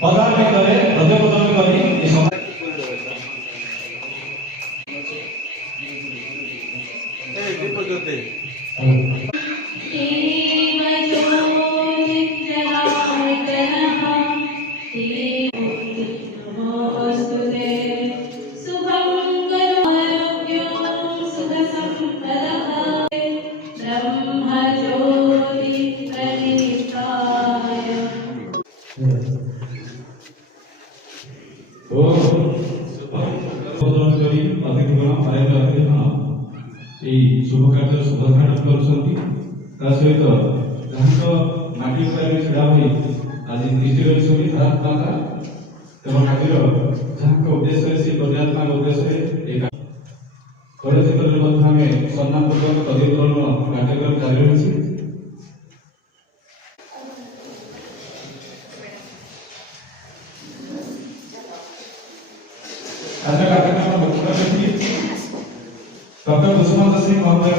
प्रधान भितर ध्वजबोधन करी शुभ कार्य शुभोद्घाटन कर सहित जहाँ माटी छिड़ा हुई आज दृष्टि रही धरात्माता एवं आज जहाँ उद्देश्य से प्रजात्मक उद्देश्य क्षेत्र में सम्मानपूर्वक अधिग्रहण कार्यक्रम जारी रही। आज कार्यक्रम मुख्य अतिथि डॉक्टर दुष्मंत सिंह महोदय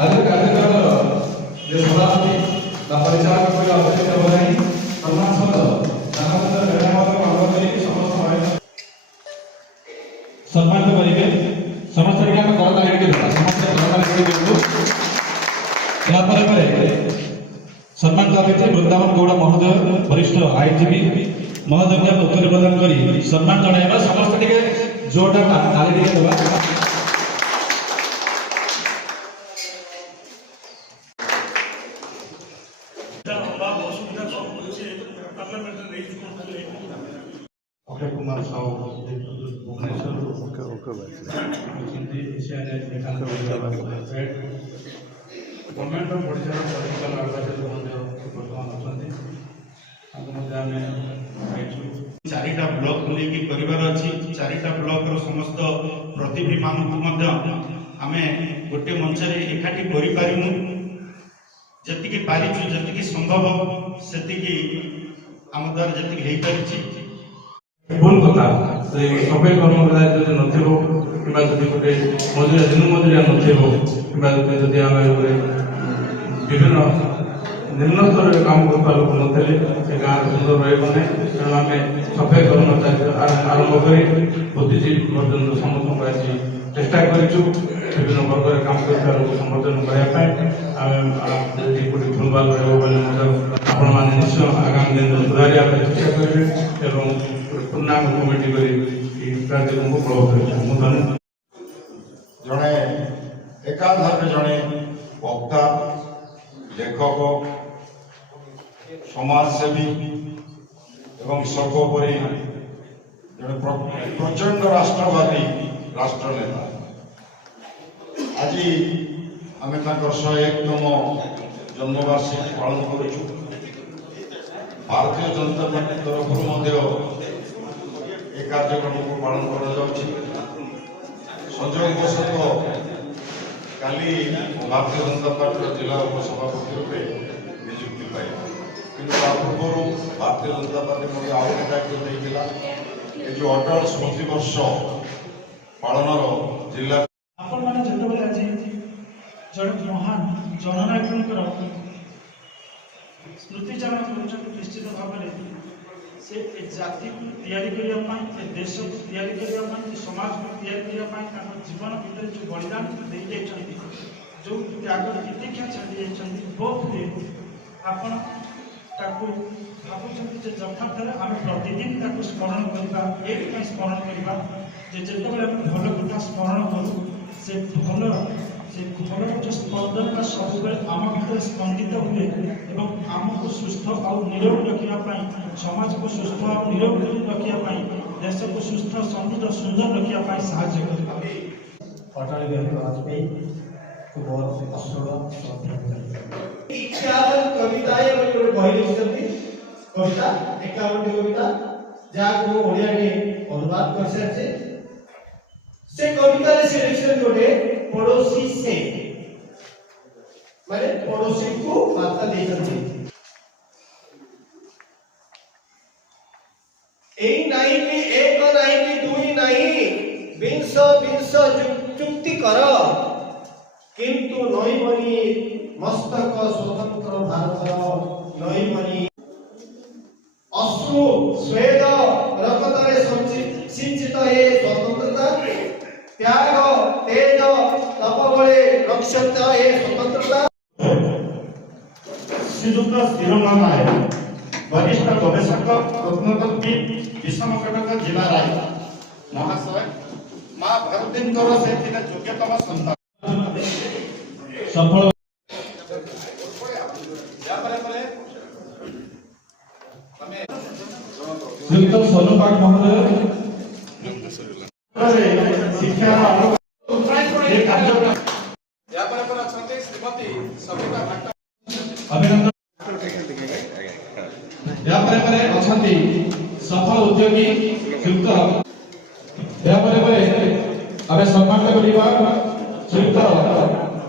आज कार्यक्रम सभापति परिचालक अध्यक्ष बनाई सम्मान सम्मानित करेंगे समस्त सम्मानित अतिथि वृंदावन गौड़ महोदय वरिष्ठ आईनजीवी महोदय उत्तर प्रदान कर सम्मान जन समस्त जोरदार ताली देवा। अक्षय कुमार साहू भुवनेश्वर गवर्नमेंट ओडिशा पॉलिटिकल बर्तमान अच्छा चारिटा ब्लॉक बुलेकी परिवार अच्छी चारिटा ब्लॉक समस्त प्रतिभा मानू आमे गोटे मंच एकाठी करूँ जी पारिचु जी संभव से आम द्वारा जी भूल कथा सबै कर्मकर्ता जब नथिबो किबा जदि गोटे मजुरिया दिन मजुरिया नथिबो किबा जदि आम विभिन्न निम्न स्तर काम करता लोक नथिले से गाँव सुंदर रही तेणु आम सफाई कर्मचारी आरंभ कर बुद्धिजीवी पर्यटन समस्त चेष्टा करूँ विभिन्न वर्ग में काम करता लोक समर्थन करने गोटे भूलभाल रहा निश्चय आगामी दिन सुधार चेष्टा करेंगे और पूर्णांग कमिटी कार्यक्रम को प्रभावित जड़े एकाधारे जड़े वक्ता लेखक समाजसेवी एवं सर्वोपरि जड़े प्रचंड राष्ट्रवादी राष्ट्रनेता आज आम 101तम जन्मवार्षिकी पालन करुचु। भारतीय जनता पार्टी तरफ कार्यक्रम को पालन कर संयोगवशत काली भारतीय जनता पार्टी जिला उपसभापति रूपे नियुक्ति पाई कि पूर्व भारतीय जनता पार्टी मुझे आउ एक दायित्व देता ये जो अटल स्मृति वर्ष पालन जिला महान जननायक स्मृतिचारण कर निश्चित भाव से जाति को तैयारी करने देश को तैयारी करने समाज को तैयारी करने जीवन भितर जो बलिदान जो त्याग प्रतीक्षा छाड़ी बहुत आपण भावुं यथार्थ आम प्रतिदिन स्मरण करवा ये स्मरण करवा जिते भल कथा स्मरण करूँ से भल जो स्पंदन का सब आम भर स्पंदित हुए और आमको सुस्थ और निरोग रखापी समाज को सुस्थ और निरोग रखापी देश को सुस्थ समृद्ध सुंदर रखापी साहय अटल बिहारी वाजपेयी को बहुत श्रद्धा कविता कविता 51 कविता जहाँ ओडिया अनुवाद कर सारी से कविता सिलेक्शन गोटे पड़ोसी से माने पड़ोसी को वार्ता दे सकते এই নাই কি এক নাই কি দুই নাই বিংশ বিংশ চুক্তি কর কিন্তু নইবনি মস্তক স্বতন্ত্র ভারতর নইবনি অশ্রু স্বেদ রক্তরে সিঞ্চিত এ স্বতন্ত্রতা ত্যাগ তেজ তপ বলে রক্ষিত এ স্বতন্ত্রতা। ଶ୍ରୀଯୁକ୍ତ ସ୍ଥିରମା ନାୟକ ବରିଷ୍ଠ ଗବେଷକ ପ୍ରତ୍ନତତ୍ତ୍ୱୀ ବିଷମକଟକ ଜିଲ୍ଲା ରାୟ ମହାଶୟ ମା ଭାରତୀଙ୍କର ସେଥିରେ ଯୋଗ୍ୟତମ ସନ୍ତାନ ସଫଳ ଶ୍ରୀଯୁକ୍ତ ସୋନୁ ପାଗ ମହୋଦୟ ଶିକ୍ଷାର ଏ କାର୍ଯ୍ୟକ୍ରମ ଅଭିନନ୍ଦନ। ଏହାପରେ ଅଛନ୍ତି ସଫଳ ଉଦ୍ୟୋଗୀ ଶ୍ରୀଯୁକ୍ତ ଏହାପରେ ଆମେ ସମ୍ମାନ କରିବା ଶ୍ରୀଯୁକ୍ତ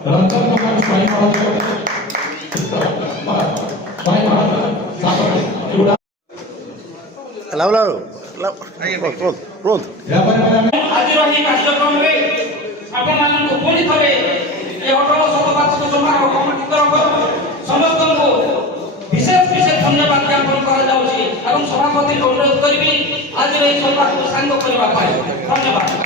ରଞ୍ଜନ କୁମାର ସ୍ୱାଇଁ ମହୋଦୟ ଆଜିର ଏହି କାର୍ଯ୍ୟକ୍ରମରେ ଆପଣମାନଙ୍କୁ ପୁଣି ଥରେ ଏ 18 ଶତବାର୍ଷିକ ସମାରୋହ କମିଟି ତରଫରୁ ସମସ୍ତଙ୍କୁ ବିଶେଷ ଧନ୍ୟବାଦ ଜ୍ଞାପନ କରାଯାଉଛି ଏବଂ ସଭାପତିଙ୍କୁ ଅନୁରୋଧ କରିବି ଆଜିର ଏହି ସଭାକୁ ସାଙ୍ଗ କରିବା ପାଇଁ। ଧନ୍ୟବାଦ।